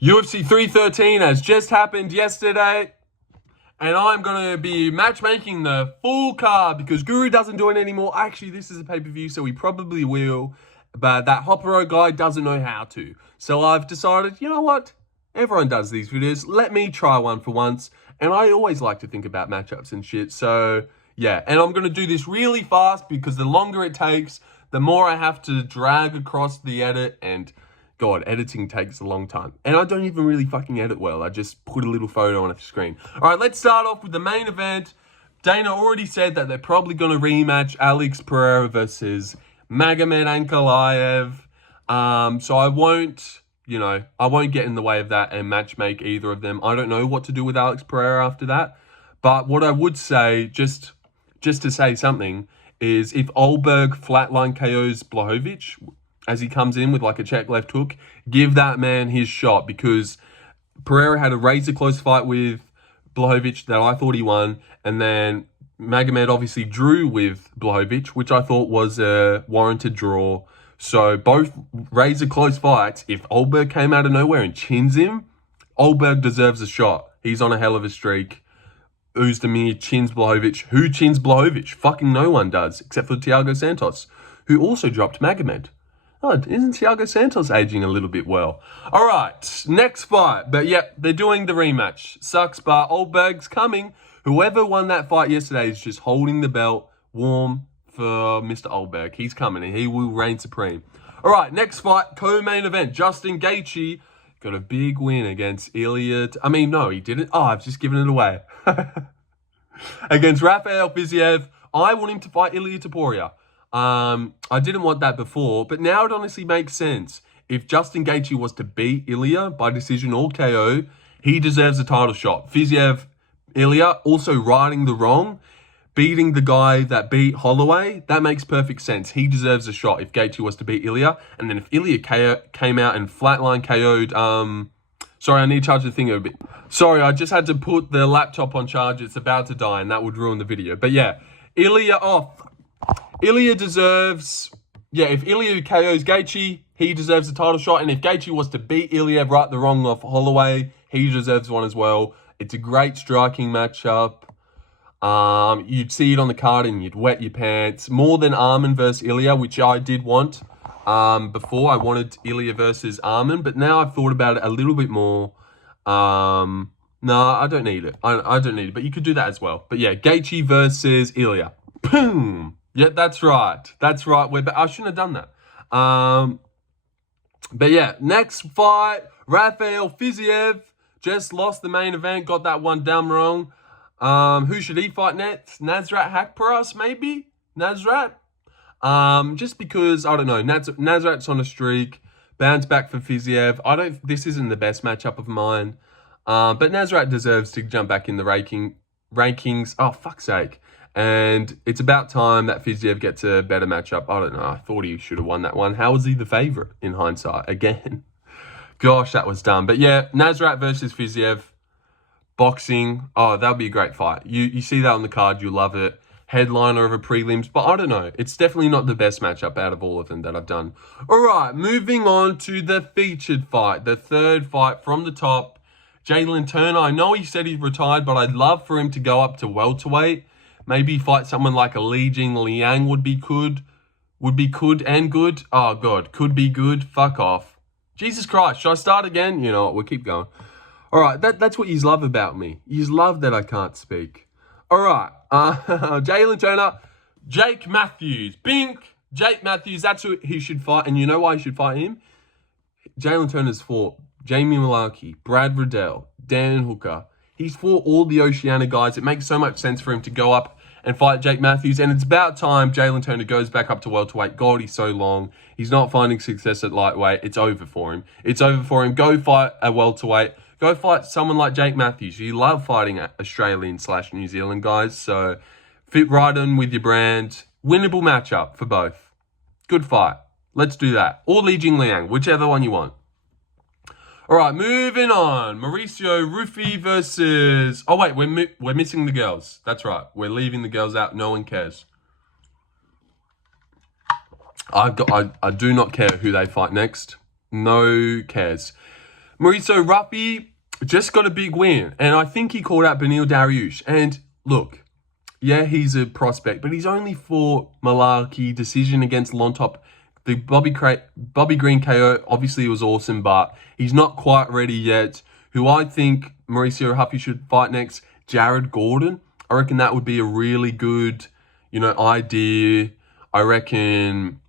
UFC 313 has just happened yesterday, and I'm going to be matchmaking the full card because Guru doesn't do it anymore. Actually, this is a pay-per-view, so he probably will, but that Haqparast guy doesn't know how to. So I've decided, you know what? Everyone does these videos. Let me try one for once, and I always like to think about matchups and shit, so yeah. And I'm going to do this really fast because the longer it takes, the more I have to drag across the edit, and God, editing takes a long time. And I don't even really fucking edit well. I just put a little photo on a screen. All right, let's start off with the main event. Dana already said that they're probably going to rematch Alex Pereira versus Magomed Ankalaev. So I won't, I won't get in the way of that and matchmake either of them. I don't know what to do with Alex Pereira after that. But what I would say, just to say something, is if Olberg flatline KOs Blachowicz as he comes in with like a check left hook, give that man his shot, because Pereira had a razor close fight with Blachowicz that I thought he won, and then Magomed obviously drew with Blachowicz, which I thought was a warranted draw. So both razor close fights, if Olberg came out of nowhere and chins him, Olberg deserves a shot. He's on a hell of a streak. Ozdemir chins Blachowicz. Who chins Blachowicz? Fucking no one does, except for Thiago Santos, who also dropped Magomed. Oh, isn't Thiago Santos aging a little bit well? All right, next fight. But yep, they're doing the rematch. Sucks, but Olberg's coming. Whoever won that fight yesterday is just holding the belt warm for Mr. Olberg. He's coming and he will reign supreme. All right, next fight, co-main event. Justin Gaethje got a big win against Ilia. I mean, no, he didn't. Oh, I've just given it away. Against Rafael. I want him to fight Ilia Topuria. I didn't want that before, but now it honestly makes sense. If Justin Gaethje was to beat Ilia by decision or KO, he deserves a title shot. Ilia also righting the wrong, beating the guy that beat Holloway, that makes perfect sense. He deserves a shot if Gaethje was to beat Ilia. And then if Ilia came out and flatline KO'd, sorry, I need to charge the thing a bit. Sorry, I just had to put the laptop on charge. It's about to die, and that would ruin the video. But yeah, Ilia deserves, if Ilia KOs Gaethje, he deserves a title shot. And if Gaethje was to beat Ilia, right the wrong off Holloway, he deserves one as well. It's a great striking matchup. You'd see it on the card and you'd wet your pants. More than Arman versus Ilia, which I did want. Before, I wanted Ilia versus Arman, but now I've thought about it a little bit more. No, I don't need it. I don't need it, but you could do that as well. But yeah, Gaethje versus Ilia. Boom! Yeah, that's right. That's right. I shouldn't have done that. But yeah, next fight, Rafael Fiziev just lost the main event, got that one damn wrong. Who should he fight next? Nasrat Haqparast, maybe? Nasrat? Just because, I don't know, Nasrat's on a streak, bounce back for Fiziev. This isn't the best matchup of mine. But Nasrat deserves to jump back in the rankings. Oh, fuck's sake. And it's about time that Fiziev gets a better matchup. I don't know. I thought he should have won that one. How was he the favorite in hindsight? Again. Gosh, that was dumb. But yeah, Nasrat versus Fiziev. Boxing. Oh, that would be a great fight. You see that on the card. You love it. Headliner over prelims. But I don't know. It's definitely not the best matchup out of all of them that I've done. All right, moving on to the featured fight. The third fight from the top. Jalin Turner. I know he said he's retired, but I'd love for him to go up to welterweight. Maybe fight someone like a Li Jingliang would be good. Oh, God. Could be good. Fuck off. Jesus Christ. Should I start again? You know what? We'll keep going. All right. That's what you love about me. You love that I can't speak. All right. Jalin Turner. Jake Matthews. Bink. Jake Matthews. That's who he should fight. And you know why he should fight him? Jalin Turner's fought Jamie Malarkey, Brad Riddell, Dan Hooker. He's fought all the Oceania guys. It makes so much sense for him to go up and fight Jake Matthews. And it's about time Jalin Turner goes back up to welterweight. God, he's so long. He's not finding success at lightweight. It's over for him. Go fight a welterweight. Go fight someone like Jake Matthews. You love fighting Australian/New Zealand guys. So fit right in with your brand. Winnable matchup for both. Good fight. Let's do that. Or Li Jingliang, whichever one you want. All right, moving on. Mauricio Rufi versus... Oh, wait, we're missing the girls. That's right. We're leaving the girls out. No one cares. I do not care who they fight next. No cares. Mauricio Ruffy just got a big win. And I think he called out Beneil Dariush. And look, yeah, he's a prospect, but he's only fought malarkey decision against Lontop. The Bobby Green KO obviously was awesome, but he's not quite ready yet. Who I think Mauricio Ruffy should fight next, Djorden. I reckon that would be a really good, idea. I reckon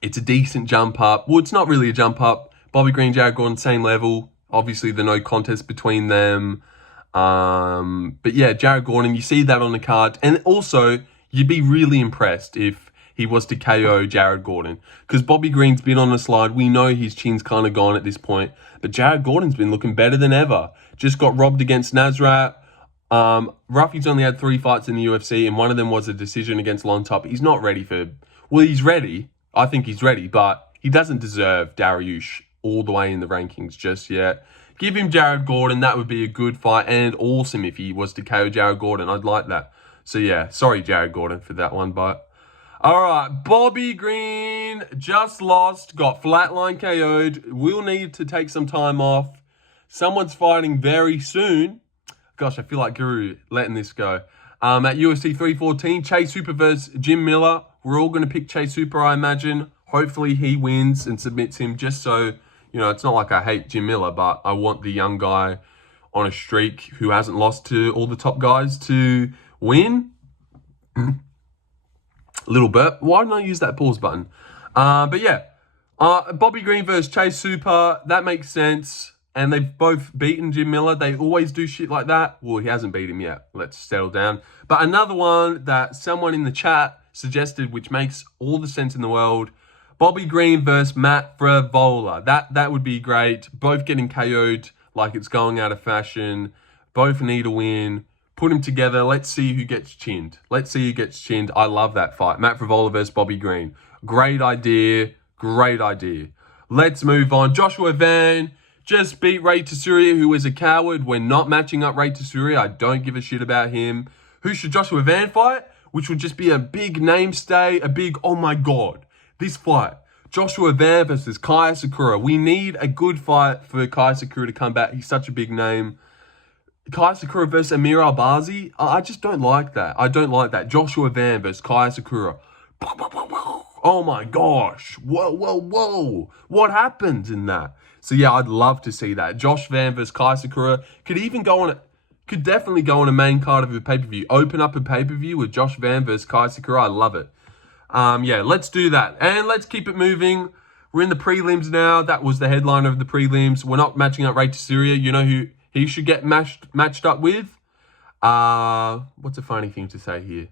it's a decent jump up. Well, it's not really a jump up. Bobby Green, Djorden, same level. Obviously, the no contest between them. But yeah, Djorden, you see that on the card. And also, you'd be really impressed if he was to KO Djorden. Because Bobby Green's been on the slide. We know his chin's kind of gone at this point. But Djerden's been looking better than ever. Just got robbed against Nasrat. Ruffy's only had 3 fights in the UFC, and one of them was a decision against Lontop. He's not ready for... Well, he's ready. I think he's ready, but he doesn't deserve Dariush all the way in the rankings just yet. Give him Djorden. That would be a good fight, and awesome if he was to KO Djorden. I'd like that. So yeah, sorry Djorden for that one, but... All right, Bobby Green just lost, got flatline KO'd. Will need to take some time off. Someone's fighting very soon. Gosh, I feel like Guru letting this go. At UFC 314, Chase Hooper versus Jim Miller. We're all going to pick Chase Hooper, I imagine. Hopefully he wins and submits him just so, it's not like I hate Jim Miller, but I want the young guy on a streak who hasn't lost to all the top guys to win. Little burp. Why didn't I use that pause button? But yeah, Bobby Green versus Chase Hooper. That makes sense. And they've both beaten Jim Miller. They always do shit like that. Well, he hasn't beat him yet. Let's settle down. But another one that someone in the chat suggested, which makes all the sense in the world, Bobby Green versus Matt Frevola. That would be great. Both getting KO'd like it's going out of fashion. Both need a win. Put them together. Let's see who gets chinned. I love that fight. Matt Frevola versus Bobby Green. Great idea. Let's move on. Joshua Van just beat Ray Tasuria, who is a coward. We're not matching up Ray Tasuria. I don't give a shit about him. Who should Joshua Van fight? Which would just be a big name stay, oh my God, this fight. Joshua Van versus Kai Asakura. We need a good fight for Kai Asakura to come back. He's such a big name. Kai Asakura versus Amir Albazi. I just don't like that. Joshua Van versus Kai Asakura. Oh my gosh. Whoa. What happens in that? So yeah, I'd love to see that. Josh Van versus Kai Asakura could definitely go on a main card of a pay-per-view. Open up a pay-per-view with Josh Van versus Kai Asakura. I love it. Yeah, let's do that. And let's keep it moving. We're in the prelims now. That was the headliner of the prelims. We're not matching up Ray Tasuria. You know who he should get matched up with? What's a funny thing to say here?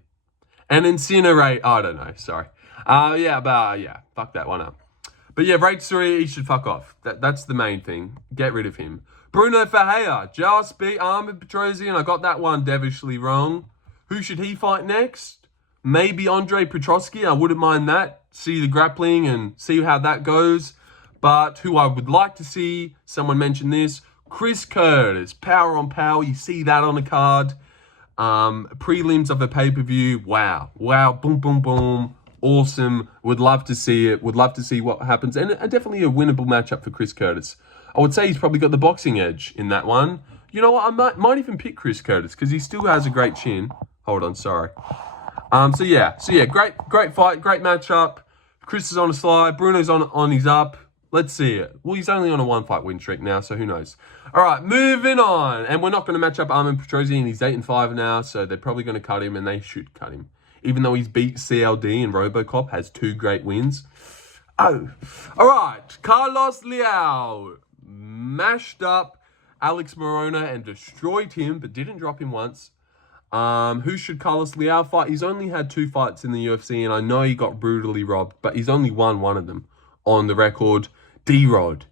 And Incinerate. I don't know. Sorry. Fuck that one up. But yeah, Ray Tasuria, he should fuck off. That's the main thing. Get rid of him. Bruno Ferreira just beat Armin Petrosian. I got that one devilishly wrong. Who should he fight next? Maybe Andre Petrosky. I wouldn't mind that. See the grappling and see how that goes. But who I would like to see, someone mentioned this, Chris Curtis. Power on power. You see that on the card. Prelims of a pay-per-view. Wow. Boom, boom, boom. Awesome. Would love to see it. Would love to see what happens. And definitely a winnable matchup for Chris Curtis. I would say he's probably got the boxing edge in that one. You know what? I might even pick Chris Curtis because he still has a great chin. Hold on, sorry. So yeah, great fight, great matchup. Chris is on a slide. Bruno's on his up. Let's see it. Well, he's only on a 1-fight win streak now, so who knows? All right, moving on. And we're not going to match up Armin Petrosian. He's 8-5 now, so they're probably going to cut him, and they should cut him. Even though he's beat CLD and Robocop, has 2 great wins. Oh, all right. Carlos Liao mashed up Alex Morona and destroyed him, but didn't drop him once. Who should Carlos Liao fight? He's only had 2 fights in the UFC, and I know he got brutally robbed, but he's only won one of them on the record. Drod,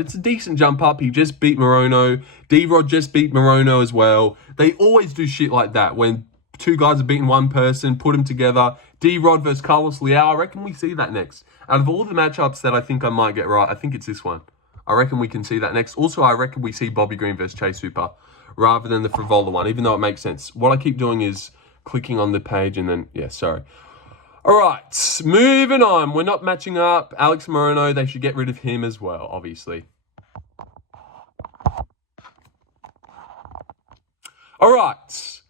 it's a decent jump up. He just beat Morono. Drod just beat Morono as well. They always do shit like that when 2 guys are beating one person, put them together. Drod versus Carlos Liao. I reckon we see that next. Out of all the matchups that I think I might get right, I think it's this one. I reckon we can see that next. Also, I reckon we see Bobby Green versus Chase Hooper rather than the Frevola one, even though it makes sense. What I keep doing is clicking on the page and then, yeah, sorry. All right, moving on. We're not matching up Alex Morono. They should get rid of him as well, obviously. All right.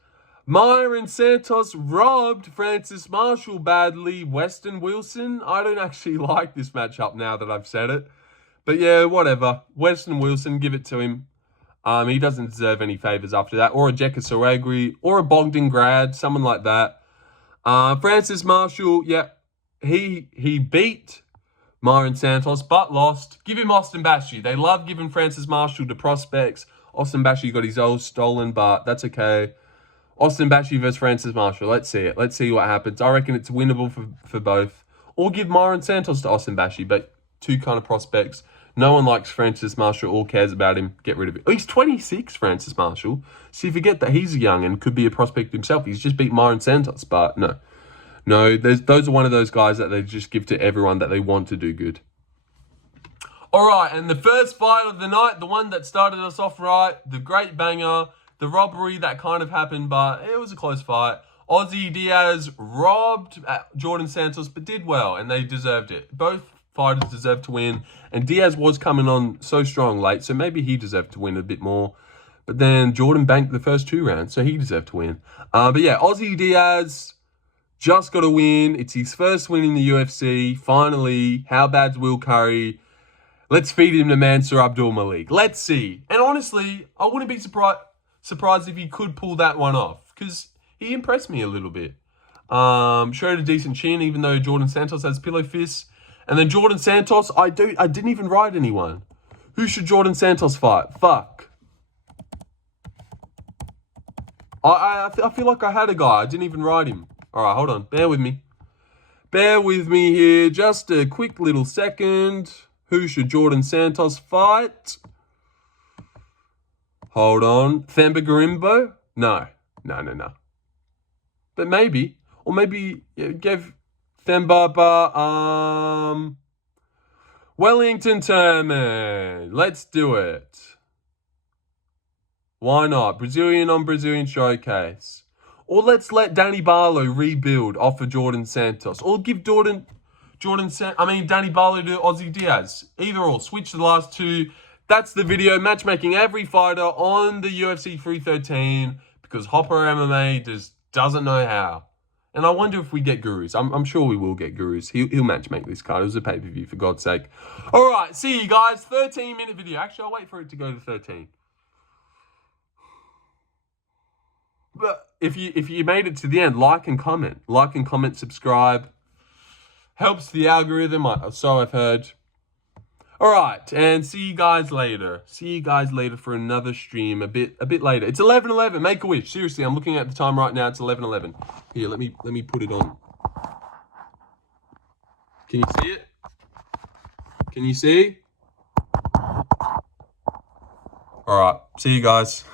Mairon Santos robbed Francis Marshall badly. Westin Wilson. I don't actually like this matchup now that I've said it. But yeah, whatever. Westin Wilson, give it to him. He doesn't deserve any favors after that. Or a Jekka Saragri. Or a Bogdan Grad. Someone like that. Francis Marshall, yeah. He beat Mairon Santos, but lost. Give him Austin Bashi. They love giving Francis Marshall to prospects. Austin Bashi got his old stolen, but that's okay. Austin Bashi versus Francis Marshall. Let's see it. Let's see what happens. I reckon it's winnable for both. Or give Mairon Santos to Austin Bashi, but two kind of prospects. No one likes Francis Marshall or cares about him. Get rid of it. Oh, he's 26, Francis Marshall. So you forget that he's young and could be a prospect himself. He's just beat Mairon Santos, but no. No, those are one of those guys that they just give to everyone that they want to do good. All right, and the first fight of the night, the one that started us off right, the great banger, the robbery that kind of happened, but it was a close fight. Ozzy Diaz robbed Djorden Santos, but did well, and they deserved it. Both fighters deserved to win, and Diaz was coming on so strong late, so maybe he deserved to win a bit more. But then Djorden banked the first 2 rounds, so he deserved to win. But yeah, Ozzy Diaz just got a win. It's his first win in the UFC. Finally, how bad's Will Curry? Let's feed him to Mansur Abdul Malik. Let's see. And honestly, I wouldn't be surprised if he could pull that one off, because he impressed me a little bit. Showed a decent chin, even though Djorden Santos has pillow fists. And then Djorden Santos, I didn't even write anyone. Who should Djorden Santos fight? Fuck. I feel like I had a guy. I didn't even write him. All right, hold on. Bear with me. Bear with me here. Just a quick little second. Who should Djorden Santos fight? Hold on. Themba Garimbo? No. But maybe. Or maybe give Themba Wellington Truman. Let's do it. Why not? Brazilian on Brazilian showcase. Or let's let Danny Barlow rebuild off of Djorden Santos. Or give Danny Barlow to Ozzy Diaz. Either or. Switch the last 2. That's the video. Matchmaking every fighter on the UFC 313. Because Hopper MMA just doesn't know how. And I wonder if we get gurus. I'm sure we will get gurus. He'll matchmake this card. It was a pay-per-view, for God's sake. All right. See you guys. 13-minute video. Actually, I'll wait for it to go to 13. But if you made it to the end, like and comment, subscribe. Helps the algorithm, so I've heard. All right, and see you guys later. See you guys later for another stream a bit later. It's 11:11. Make a wish. Seriously, I'm looking at the time right now. It's 11:11. Here, let me put it on. Can you see it? Can you see? All right. See you guys.